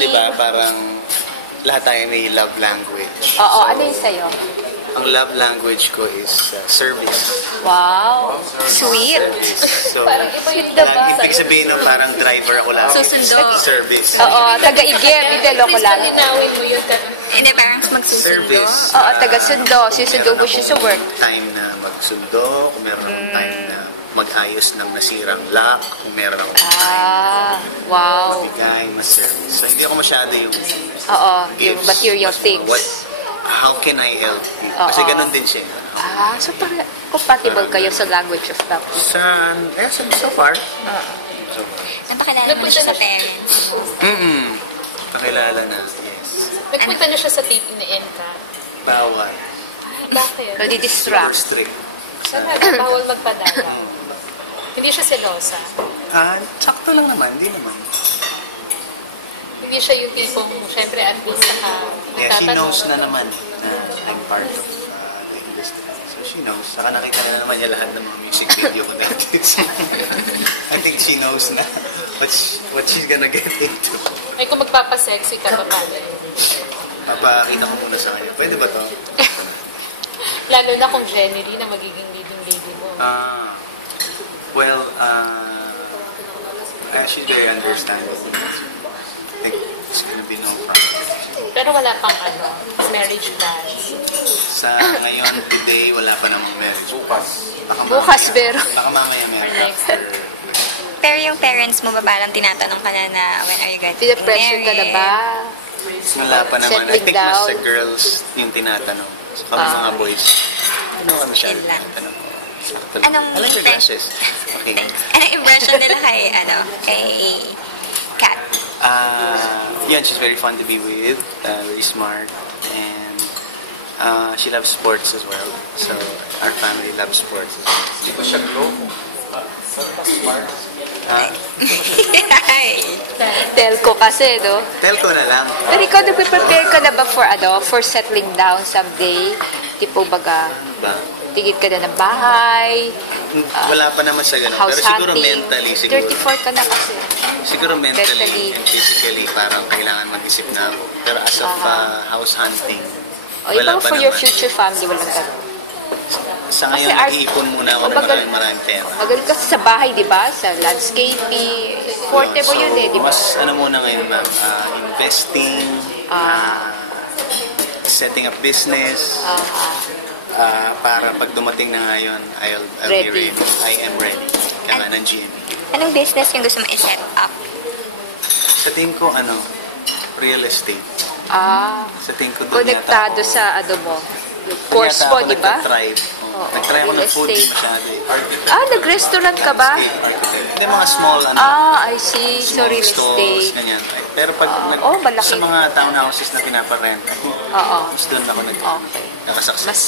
Diba, parang lahat tayo may love language. Oo, ano yung sa'yo? Ang love language ko is service. Wow, sweet. Service. So, Sweet diba? ibig sabihin ng parang driver ako lang. Susundo. Service. Oo, taga-igib, hindi loko lang. Linawin mo yun. Hindi, parang magsusundo. Service. Oo, taga-sundo. Susundo mo siya sa work. Time na magsundo, kung meron akong time na mag-ayos ng nasirang lock, kung meron akong Wow. bigay, mas-service. So, hindi ako masyado yung Oo, yung gifts. material Mas- things. How can I help you? Oo. Kasi ganun din siya. So compatible kayo sa language of love. So far. So, Napakilala mo siya sa parents. Nakilala na, yes. Nagpunta na siya sa taping ni Enka. Bawal. Bakit? Super Nadi-distract. strict. Talaga, bawal magpadala. Hindi siya selosa. Sakto lang naman, hindi naman. Hindi siya yung tipong, syempre, at least Yeah, she knows na naman na I'm part of the industry. So she knows. Saka nakita na naman niya lahat ng mga music video ko natin. I think she knows na what she's gonna get into. Ay, kung magpapasexy ka pa pala yun. Papakita ko muna sa kanya. Pwede ba to? Lalo na kung Jenny na magiging leading lady mo. Well, she's very understanding. I think it's gonna be no problem. Pero wala pang marriage plans. Sa ngayon, today, wala pa namang marriage. Bukas, pero. Baka mamaya meron. Next. Pero yung parents mo ba parang tinatanong ka na when are you going to get Pina-pressure ka na married? ba? Wala pa naman. I Settling think mas down. sa girls yung tinatanong. So, kami mga boys, ano kami siya Yun lang. tinatanong. Anong I like your glasses. Okay. Anong impression nila kay Kat? Yan, she's very fun to be with, very smart, and she loves sports as well. So our family loves sports as well. Hindi ko siya grow. Telco kasi, no? Telco na lang. Pero ikaw, nagpe-prepare ka na ba for settling down someday? Tipo, baga, Ba? tigit ka na ng bahay, Wala pa naman sa ganun. house Pero siguro hunting. mentally, siguro. 34 ka na kasi. Siguro mentally Mentally. and physically, parang kailangan mag-isip na ako. Pero as of house hunting, O, wala ibang pa for your naman. future family, walang ganun. Sa ngayon, Kasi art- nag-iipon muna ako ng maraming pera. Magaling ka sa bahay, di ba? Sa landscaping. Forte mo yun eh, di ba? Mas ano muna ngayon, ma'am, investing, setting up business, para pag dumating na ngayon, I'll be Ready. ready. I am ready. Kaya ng GMA. Anong business yung gusto mo i-set up? Sa tingin ko, real estate. Sa tingin ko doon Konektado sa ano mo. Course mo, di ba? Nag-try ako real ng food, estate. masyado eh. Nag-restaurant ka ba? Hindi, mga small, I see. So, small real stalls, estate. ganyan. Pero pag malaki. sa mga townhouses na pinaparent, Oo. mas doon ako Okay. nakasaksa. Mas